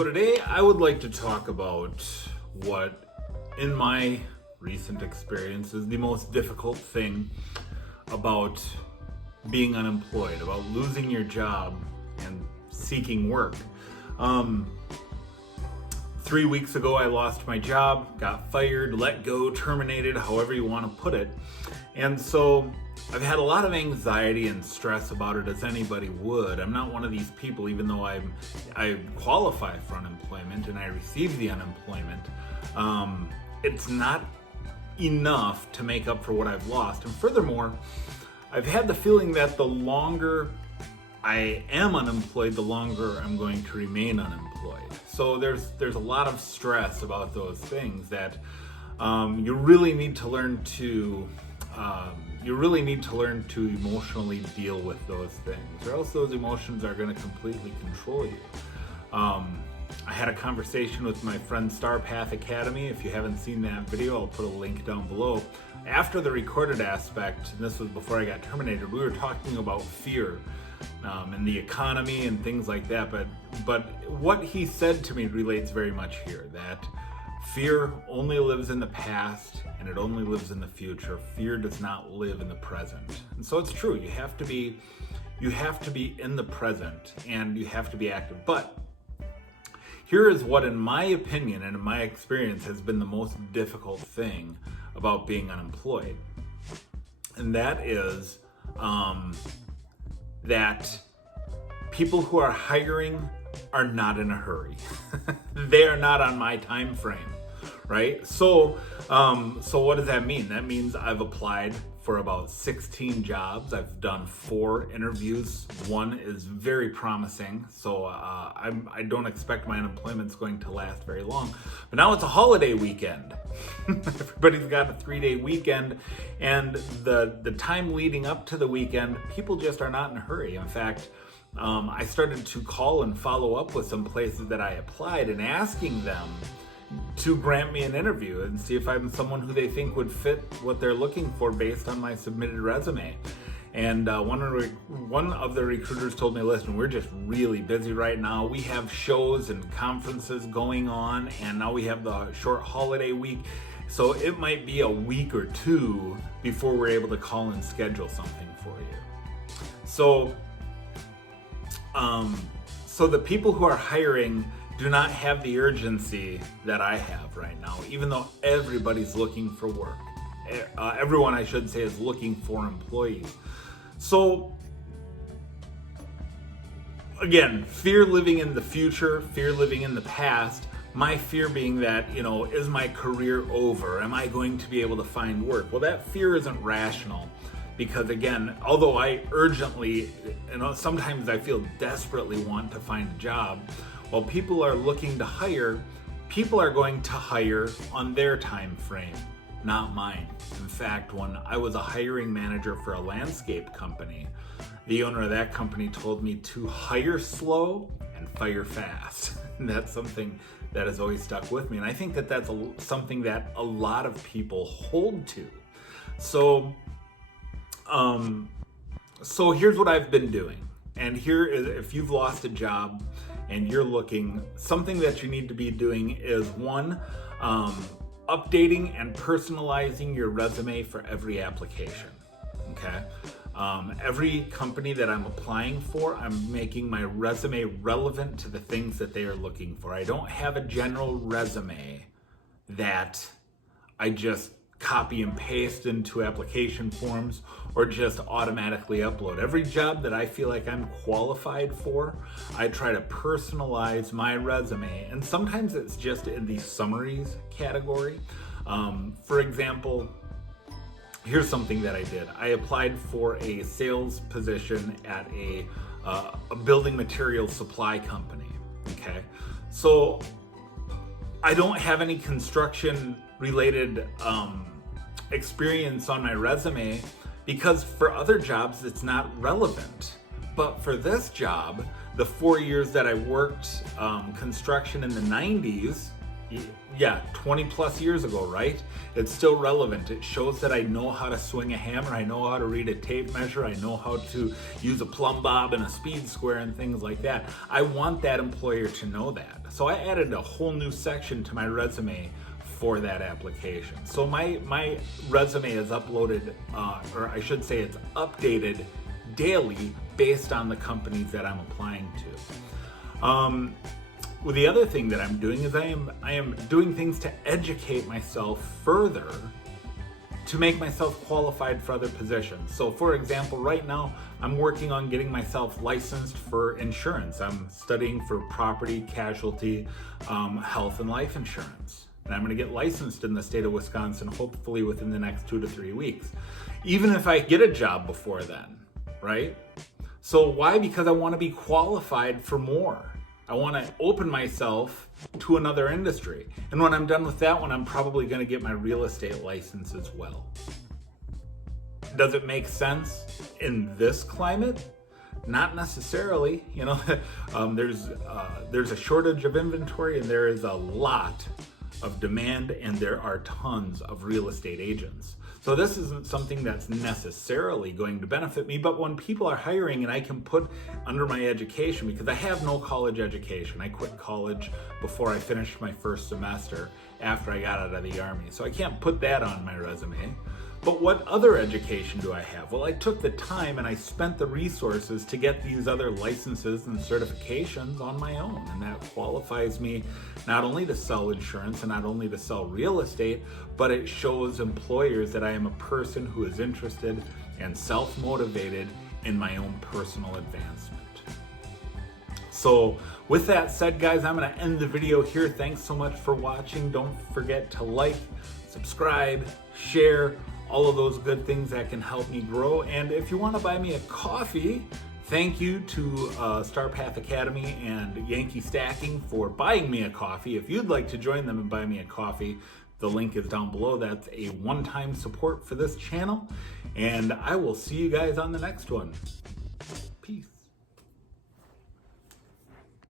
So today I would like to talk about what, in my recent experience, is the most difficult thing about being unemployed, about losing your job and seeking work. 3 weeks ago I lost my job, got fired, let go, terminated, however you want to put it. And so I've had a lot of anxiety and stress about it, as anybody would. I'm not one of these people, even though I qualify for unemployment and I receive the unemployment. It's not enough to make up for what I've lost. And furthermore, I've had the feeling that the longer I am unemployed, the longer I'm going to remain unemployed. So there's a lot of stress about those things that you really need to learn to emotionally deal with those things, or else those emotions are going to completely control you. I had a conversation with my friend Star Path Academy. If you haven't seen that video, I'll put a link down below. After the recorded aspect, and this was before I got terminated, we were talking about fear and the economy and things like that. But what he said to me relates very much here, that fear only lives in the past and it only lives in the future. Fear does not live in the present. And so it's true, you have to be in the present and you have to be active. But here is what, in my opinion and in my experience, has been the most difficult thing about being unemployed. And that is that people who are hiring are not in a hurry. They are not on my time frame, right? So what does that mean? That means I've applied for about 16 jobs. I've done 4 interviews. One is very promising, so I don't expect my unemployment's going to last very long. But now it's a holiday weekend. Everybody's got a 3-day weekend, and the time leading up to the weekend, people just are not in a hurry. In fact, I started to call and follow up with some places that I applied and asking them to grant me an interview and see if I'm someone who they think would fit what they're looking for based on my submitted resume. And one of the recruiters told me, listen, we're just really busy right now. We have shows and conferences going on, and now we have the short holiday week. So it might be a week or 2 before we're able to call and schedule something for you. So the people who are hiring do not have the urgency that I have right now, even though everybody's looking for work. Everyone, I should say, is looking for employees. So again, fear living in the future, fear living in the past. My fear being that, is my career over? Am I going to be able to find work? Well, that fear isn't rational. Because again, although I urgently, sometimes I feel desperately want to find a job, while people are looking to hire, people are going to hire on their time frame, not mine. In fact, when I was a hiring manager for a landscape company, the owner of that company told me to hire slow and fire fast. And that's something that has always stuck with me. And I think that that's something that a lot of people hold to. So here's what I've been doing. And here is, if you've lost a job and you're looking, something that you need to be doing is 1, updating and personalizing your resume for every application, okay? Every company that I'm applying for, I'm making my resume relevant to the things that they are looking for. I don't have a general resume that I just copy and paste into application forms or just automatically upload. Every job that I feel like I'm qualified for, I try to personalize my resume, and sometimes it's just in the summaries category. For example, here's something that I did. I applied for a sales position at a building materials supply company, okay? So I don't have any construction related experience on my resume because for other jobs it's not relevant. But for this job, the 4 years that I worked construction in the 90s, yeah, 20 plus years ago, right? It's still relevant. It shows that I know how to swing a hammer, I know how to read a tape measure, I know how to use a plumb bob and a speed square and things like that. I want that employer to know that. So I added a whole new section to my resume for that application. So my resume is uploaded, or I should say it's updated daily based on the companies that I'm applying to. Well, the other thing that I'm doing is I am doing things to educate myself further to make myself qualified for other positions. So for example, right now I'm working on getting myself licensed for insurance. I'm studying for property, casualty, health and life insurance. And I'm going to get licensed in the state of Wisconsin hopefully within the next 2 to 3 weeks. Even if I get a job before then, right? So why? Because I want to be qualified for more. I want to open myself to another industry. And when I'm done with that one, I'm probably going to get my real estate license as well. Does it make sense in this climate? Not necessarily. You know, there's a shortage of inventory and there is a lot of demand and there are tons of real estate agents. So this isn't something that's necessarily going to benefit me, but when people are hiring and I can put under my education, because I have no college education. I quit college before I finished my first semester after I got out of the Army. So I can't put that on my resume. But what other education do I have? Well, I took the time and I spent the resources to get these other licenses and certifications on my own. And that qualifies me not only to sell insurance and not only to sell real estate, but it shows employers that I am a person who is interested and self-motivated in my own personal advancement. So with that said, guys, I'm going to end the video here. Thanks so much for watching. Don't forget to like, subscribe, share, all of those good things that can help me grow. And if you want to buy me a coffee, thank you to Star Path Academy and Yankee Stacking for buying me a coffee. If you'd like to join them and buy me a coffee, the link is down below. That's a one-time support for this channel. And I will see you guys on the next one. Peace.